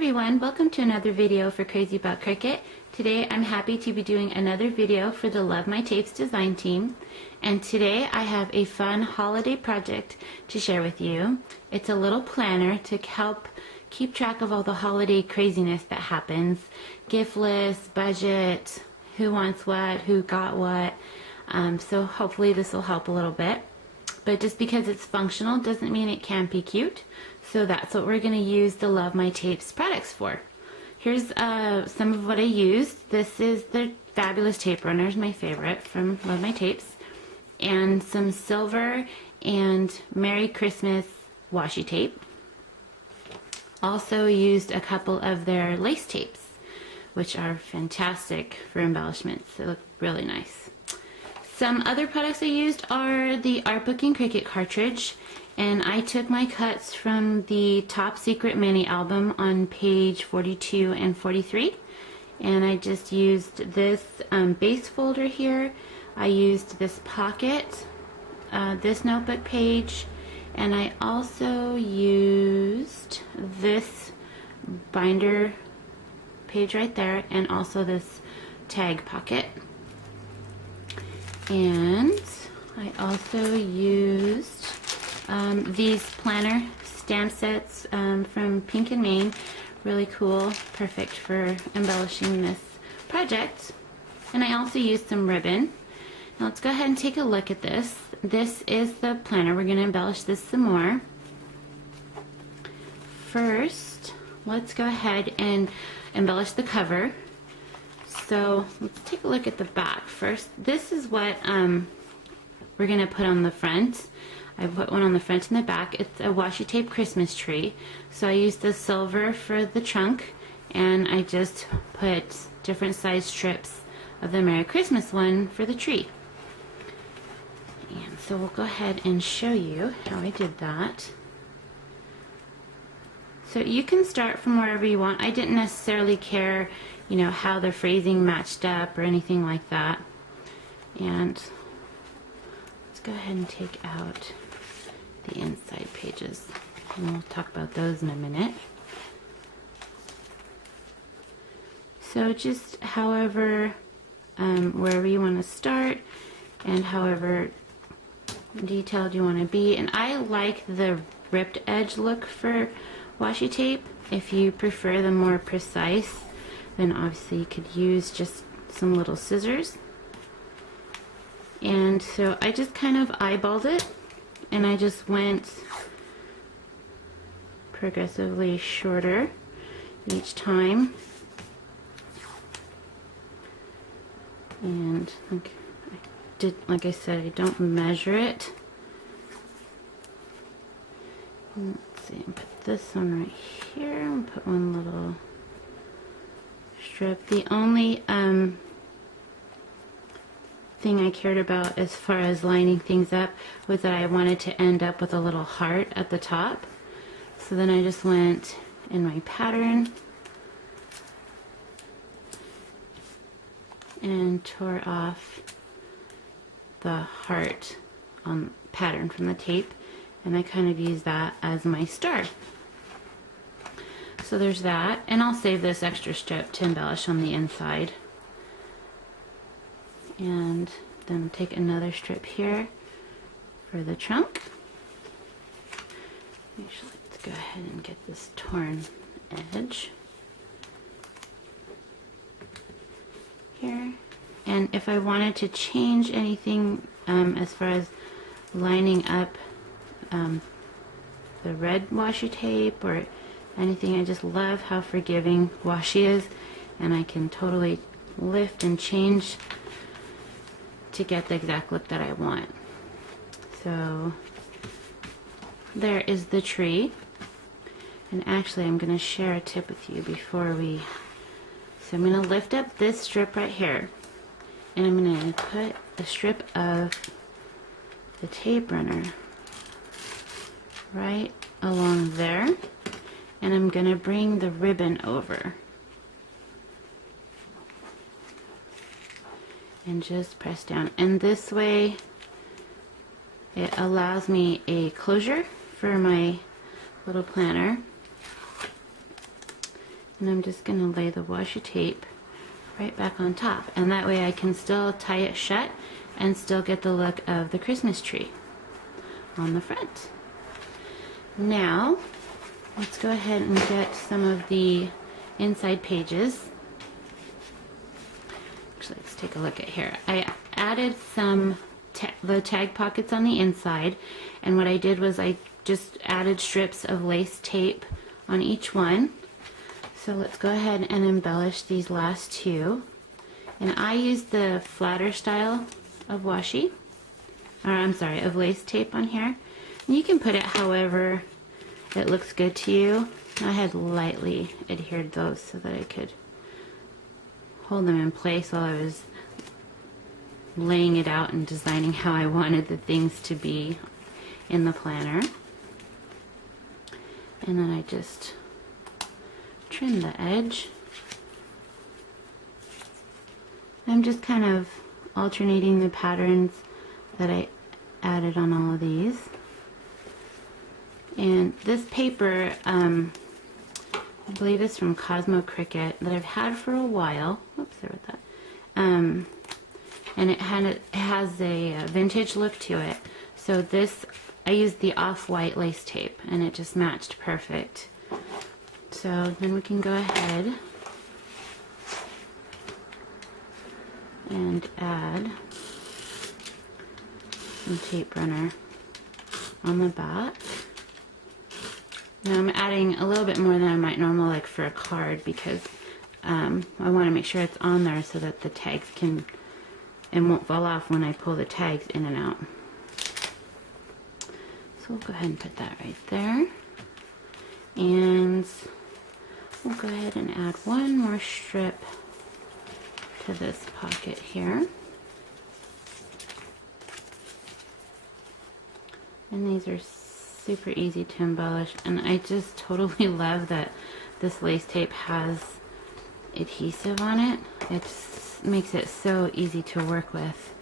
everyone, welcome to another video for Crazy About Cricut. Today I'm happy to be doing another video for the Love My Tapes design team, and today I have a fun holiday project to share with you. It's a little planner to help keep track of all the holiday craziness that happens. Gift list, budget, who wants what, who got what, so hopefully this will help a little bit. But just because it's functional doesn't mean it can't be cute. So that's what we're going to use the Love My Tapes products for. Here's some of what I used. This is the Fabulous Tape Runners, my favorite from Love My Tapes. And some silver and Merry Christmas washi tape. Also used a couple of their lace tapes, which are fantastic for embellishments. They look really nice. Some other products I used are the Art Book and Cricut cartridge, and I took my cuts from the Top Secret mini album on page 42 and 43, and I just used this base folder here. I used this pocket, this notebook page, and I also used this binder page right there, and also this tag pocket. And I also used these planner stamp sets from Pink and Main. Really cool, perfect for embellishing this project. And I also used some ribbon. Now let's go ahead and take a look at this. This is the planner. We're going to embellish this some more. First, let's go ahead and embellish the cover. So let's take a look at the back first. This is what we're going to put on the front. I put one on the front and the back. It's a washi tape Christmas tree. So I used the silver for the trunk, and I just put different size strips of the Merry Christmas one for the tree. And so we'll go ahead and show you how I did that. So you can start from wherever you want. I didn't necessarily care, you know, how the phrasing matched up or anything like that. And let's go ahead and take out the inside pages, and we'll talk about those in a minute. So just however, wherever you want to start and however detailed you want to be. And I like the ripped edge look for washi tape. If you prefer the more precise, then obviously you could use just some little scissors. And so I just kind of eyeballed it, and I just went progressively shorter each time. And like I said, I don't measure it. Let's see, put this one right here and put one little strip. The only thing I cared about as far as lining things up was that I wanted to end up with a little heart at the top. So then I just went in my pattern and tore off the heart on pattern from the tape, and I kind of used that as my star. So there's that, and I'll save this extra strip to embellish on the inside. And then take another strip here for the trunk. Actually, let's go ahead and get this torn edge here. And if I wanted to change anything as far as lining up the red washi tape or anything, I just love how forgiving washi is, and I can totally lift and change to get the exact look that I want. So there is the tree, and actually I'm going to share a tip with you before we, so I'm going to lift up this strip right here, and I'm going to put a strip of the tape runner right along there, and I'm going to bring the ribbon over and just press down, and this way it allows me a closure for my little planner. And I'm just going to lay the washi tape right back on top, and that way I can still tie it shut and still get the look of the Christmas tree on the front. Now let's go ahead and get some of the inside pages. Actually, let's take a look at here. I added some the tag pockets on the inside, and what I did was I just added strips of lace tape on each one. So let's go ahead and embellish these last two. And I used the flatter style of washi, or I'm sorry, of lace tape on here. And you can put it however it looks good to you. I had lightly adhered those so that I could hold them in place while I was laying it out and designing how I wanted the things to be in the planner. And then I just trim the edge. I'm just kind of alternating the patterns that I added on all of these. And this paper, I believe it's from Cosmo Cricket, that I've had for a while. Oops, sorry about that. And it has a vintage look to it. So this, I used the off-white lace tape, and it just matched perfect. So then we can go ahead and add some tape runner on the back. Now I'm adding a little bit more than I might normally like for a card, because I want to make sure it's on there so that the tags can and won't fall off when I pull the tags in and out. So we'll go ahead and put that right there. And we'll go ahead and add one more strip to this pocket here. And these are super easy to embellish, and I just totally love that this lace tape has adhesive on it. It just makes it so easy to work with.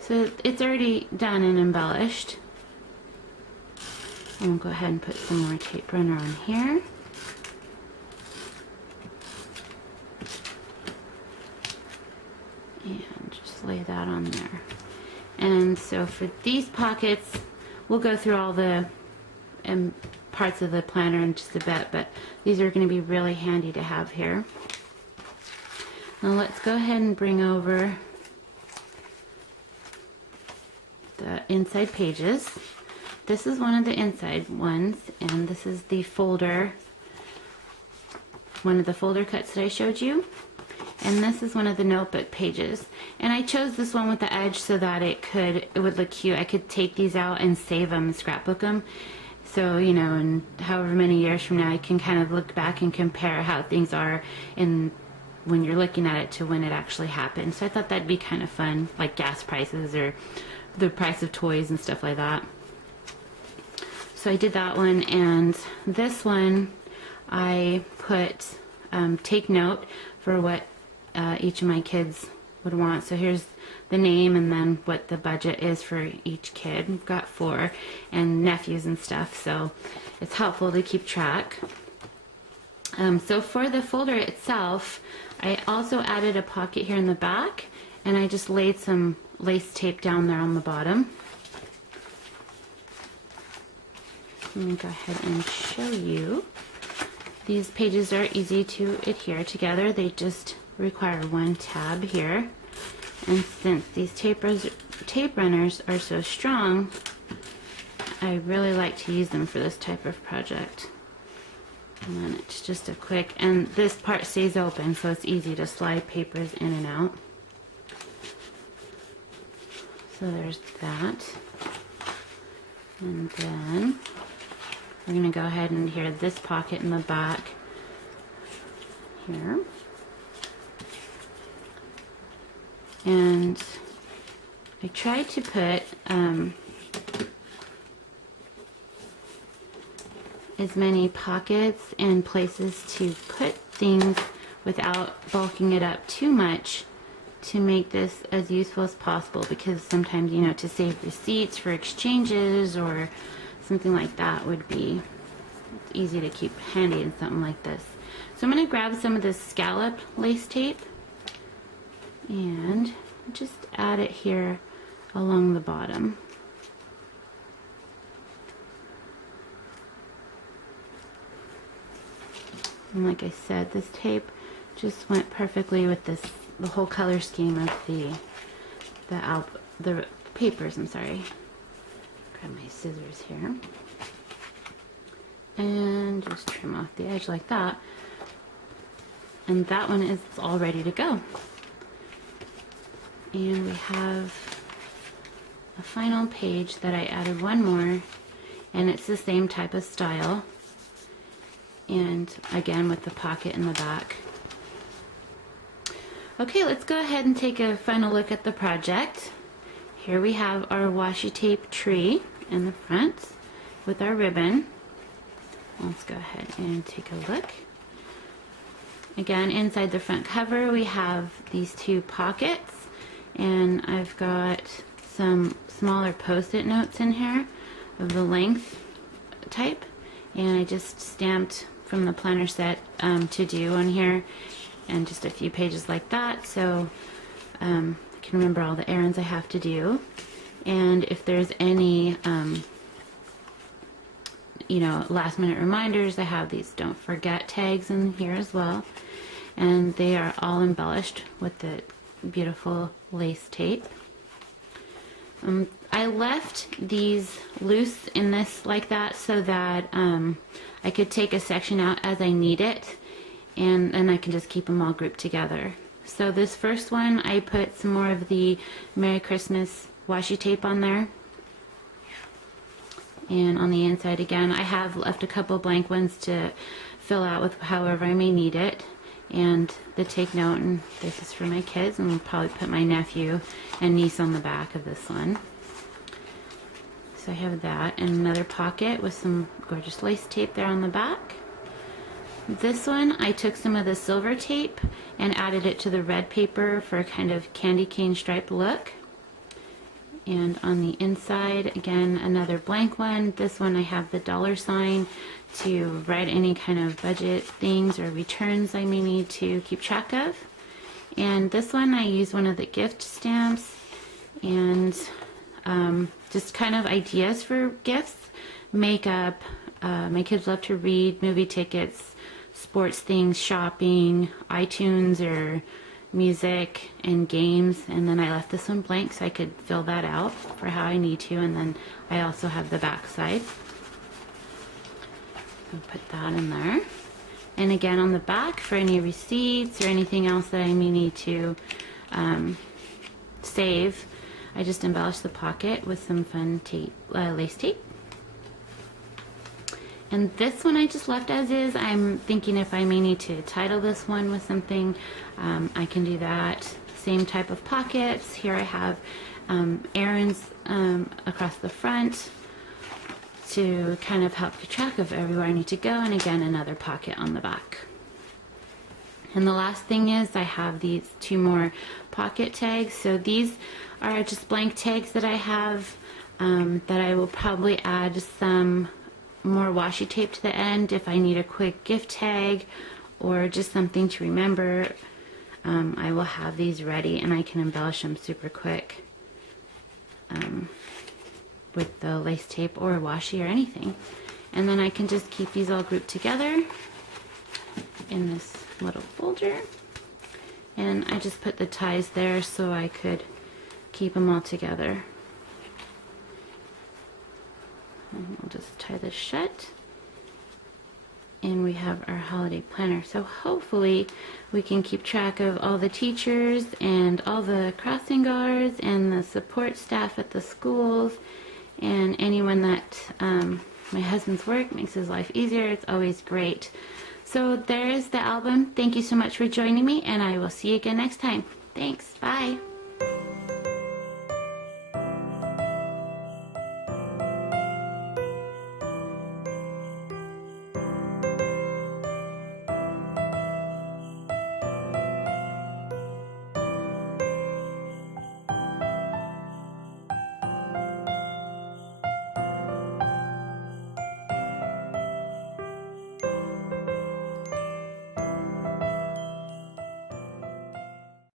So it's already done and embellished. And we'll go ahead and put some more tape runner on here. And just lay that on there. And so for these pockets, we'll go through all the parts of the planner in just a bit, but these are going to be really handy to have here. Now let's go ahead and bring over the inside pages. This is one of the inside ones, and this is the folder, one of the folder cuts that I showed you. And this is one of the notebook pages. And I chose this one with the edge so that it would look cute. I could take these out and save them, scrapbook them. So, you know, and however many years from now, I can kind of look back and compare how things are when you're looking at it to when it actually happened. So I thought that'd be kind of fun, like gas prices or the price of toys and stuff like that. So I did that one, and this one I put take note for what each of my kids would want. So here's the name and then what the budget is for each kid. We've got 4 and nephews and stuff, so it's helpful to keep track. So for the folder itself, I also added a pocket here in the back, and I just laid some lace tape down there on the bottom. Let me go ahead and show you. These pages are easy to adhere together. They just require one tab here. And since these tape runners are so strong, I really like to use them for this type of project. And then it's just a quick, and this part stays open, so it's easy to slide papers in and out. So there's that. And then we're going to go ahead and adhere this pocket in the back here. And I tried to put as many pockets and places to put things without bulking it up too much to make this as useful as possible, because sometimes, you know, to save receipts for exchanges or something like that would be easy to keep handy in something like this. So I'm going to grab some of this Scallop lace tape and just add it here along the bottom. And like I said, this tape just went perfectly with the whole color scheme of the papers. I'm sorry. Grab my scissors here and just trim off the edge like that. And that one is all ready to go. And we have a final page that I added one more, and it's the same type of style, and again with the pocket in the back. Okay, let's go ahead and take a final look at the project. Here we have our washi tape tree in the front with our ribbon. Let's go ahead and take a look. Again, inside the front cover we have these two pockets, and I've got some smaller post-it notes in here of the length type, and I just stamped from the planner set to do on here, and just a few pages like that, so I can remember all the errands I have to do. And if there's any you know, last minute reminders, I have these don't forget tags in here as well, and they are all embellished with the beautiful lace tape. I left these loose in this like that so that I could take a section out as I need it, and then I can just keep them all grouped together. So this first one, I put some more of the Merry Christmas washi tape on there. And on the inside again, I have left a couple blank ones to fill out with however I may need it. And the take note, and this is for my kids, and we'll probably put my nephew and niece on the back of this one. So I have that, and another pocket with some gorgeous lace tape there on the back. This one, I took some of the silver tape and added it to the red paper for a kind of candy cane stripe look. And on the inside, again, another blank one. This one I have the $ to write any kind of budget things or returns I may need to keep track of. And this one I use one of the gift stamps, and just kind of ideas for gifts. Makeup, my kids love to read, movie tickets, sports things, shopping, iTunes or music, and games. And then I left this one blank so I could fill that out for how I need to. And then I also have the back side. I'll put that in there. And again on the back for any receipts or anything else that I may need to save, I just embellished the pocket with some fun tape, lace tape. And this one I just left as is. I'm thinking if I may need to title this one with something, I can do that. Same type of pockets. Here I have errands across the front to kind of help keep track of everywhere I need to go, and again another pocket on the back. And the last thing is I have these two more pocket tags. So these are just blank tags that I have that I will probably add some more washi tape to the end if I need a quick gift tag or just something to remember. I will have these ready, and I can embellish them super quick with the lace tape or washi or anything. And then I can just keep these all grouped together in this little folder, and I just put the ties there so I could keep them all together. And we'll just tie this shut, and we have our holiday planner. So hopefully we can keep track of all the teachers and all the crossing guards and the support staff at the schools and anyone that my husband's work makes his life easier. It's always great. So there is the album. Thank you so much for joining me, and I will see you again next time. Thanks. Bye.